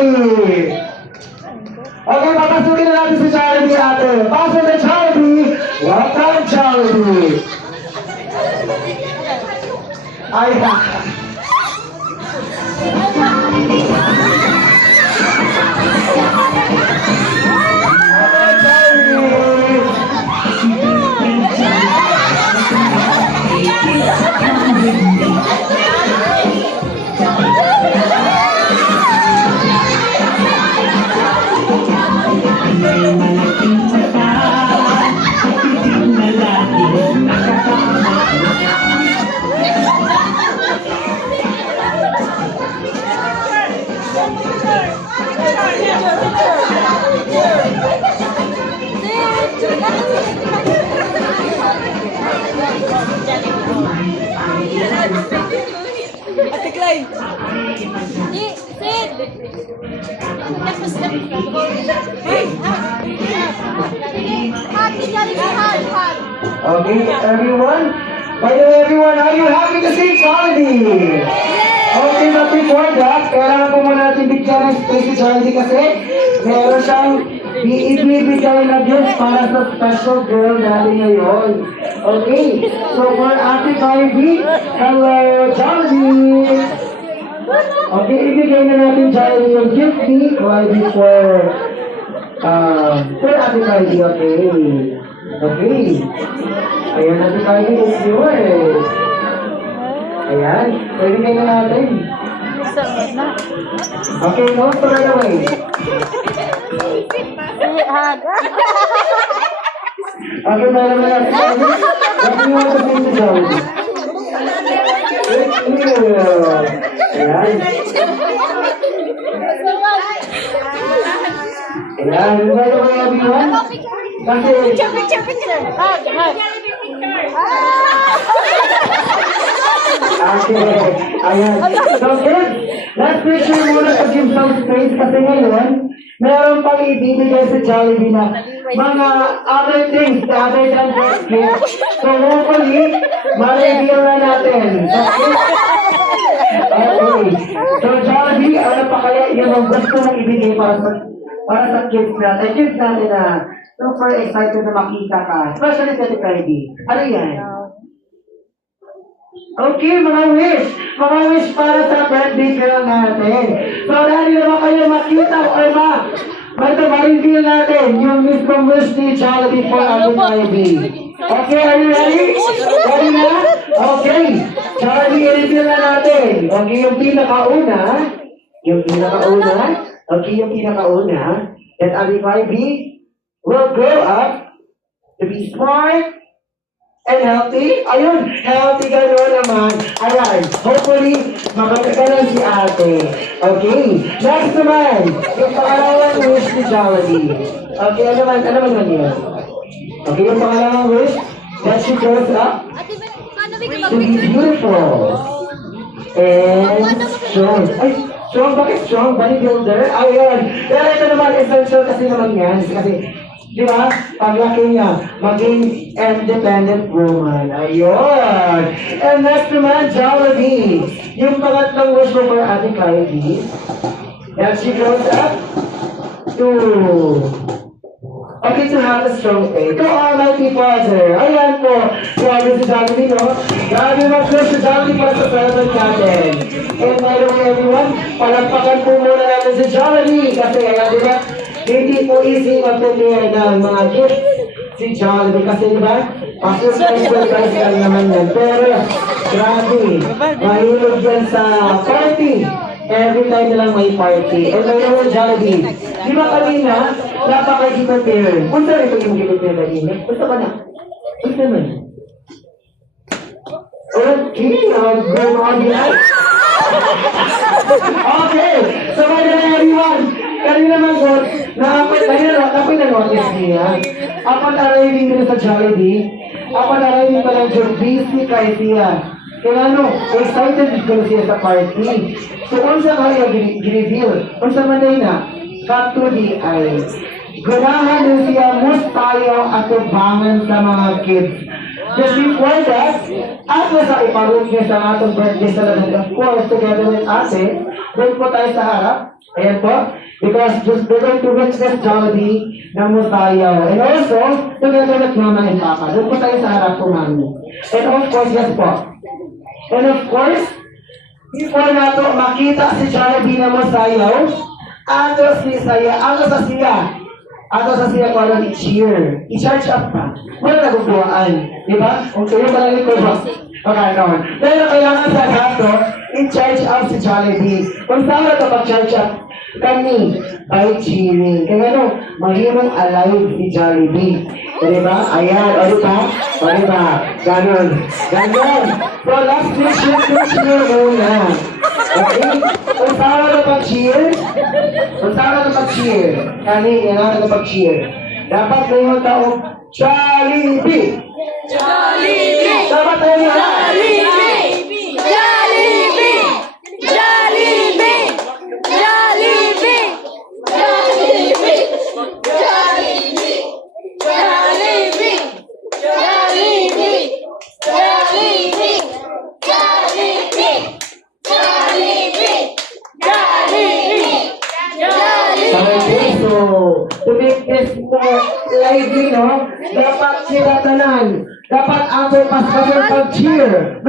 Jollibee! Okay, papasukin na natin si Jollibee ate. Pasok na Jollibee! Welcome Jollibee! Ay, Ate Clay! Sid! okay, everyone. By the way, everyone, are you happy to see Jollibee? Okay, but before that, kailangan po muna natin bigyan ng space si Jollibee kasi meron siyang ibibigay na gift para sa special girl natin ngayon. Okay, so for Ate Jollibee, hello, Jollibee! Okay, ibigay na natin Jollibee yung gift ni Jollibee for Ate Jollibee, okay? Okay. Ayan, Ate Jollibee, it's yours. Ayan, ibigay na natin. Okay, no, put it away. Okay, para na natin. What do you want to say to Jollibee? Thank you. Ayan. Ayan, by the way, everyone. Kasi... Picture. Okay, ayan. So, kids, let's make sure muna to give some space kasi ngayon, meron pang ibibigay sa Jollibee na mga other things other than this gift. So, hopefully, ma-reveal na natin. Okay. So, Jollibee, ano pa kaya yung gusto mong ibigay para sa kids natin? Kids natin na super excited na makita ka. Especially sa Friday. Ano yan? Okay, mga wish para sa birthday girl natin. So, dahil naman kayo makita or ma-reveal natin yung mismong wish ni Jollibee for Ate Jollibee. Okay, are you ready? Ready na? Okay, Jollibee, i-reveal na natin. Okay, yung pinakauna, that Ate Jollibee will grow up to be smart, and healthy? Ayun, healthy gano'n naman. Ayan, hopefully, makatagalan si ate. Okay, next naman, yung pangalawang wish ni Jollibee. Okay, ano naman yun? Okay, yung pangalawang wish, that she grows up to be beautiful and strong. Ay, strong, bakit strong? Bodybuilder? Ayun, pero ito naman, essential kasi naman yan. Kasi, di ba? Paglaki niya, maging independent woman. Ayun! And next naman, Jollibee. Yung pangatlong wish mo for Ate Jollibee, that she grows up to have a strong faith. To Almighty Father. Ayan po. Grabe si Jollibee, no? Grabe mag-wish si Jollibee para sa present natin. And by the way, everyone, palagpakan po muna natin si Jollibee. Kasi, ayan, di ba? Hindi po easy mag-prepare ng mga gifts si Jollibee kasi diba, pa-surprise lang naman yan. Pero, grabe, mahilog yan sa party. Every time na lang may party. And by the way, Jollibee, di ba kanina, napaka-prepare. Punta rin po yung prepare kanina. Punta ka na. Punta man. Okay, good audience. Okay, so by the way, everyone, kanina naman po, ako'y na-notice niya. Upon arriving din sa Jollibee, upon arriving pa lang yung busy kay siya. Kaya excited ko siya sa party. So, unsa kaya ginideal? Unsa man na, katuli ay, ganahan din siya most tayo atubangan sa mga kids. Just before that, at sa iparog niya sa atong birthday sa labas, of course, together with ate, doon po tayo sa harap. Ayan po. Because just we're going to witness Jollibee na musayaw. And also, together with Mama and Papa. Doon po tayo sa harap po, Mami. And of course, yes po. And of course, before nato makita si Jollibee na musayaw, ato sa siya ko alam i-cheer. I-charge up pa. Wala nagubuhaan. Di ba? Kung kayo talagang ko ba? Pagkanoon. Pero kailangan sa gato, i-charge up si Jollibee. Kung saan na ito mag-charge up, kami, by cheering. Kaya ano, mahirong alive si Jollibee. Di ba? Ayan, o diba? O diba? Ganon. Ganon. So, last question muna. Okay? Kung saan na mag-cheer? Kung saan na mag-cheer? Kami, kailangan na mag-cheer. Dapat ngayong taong, Jollibee! Jollibee! Dapat tayo nga! Jollibee! Jollibee! Jollibee! Jollibee! Jollibee! Jollibee! Jollibee! Jollibee! Jollibee! Jollibee! Jollibee! Jollibee! Okay, so, to make this more lively, no? Dapat sila tanan. Dapat ato pas pag-cheer.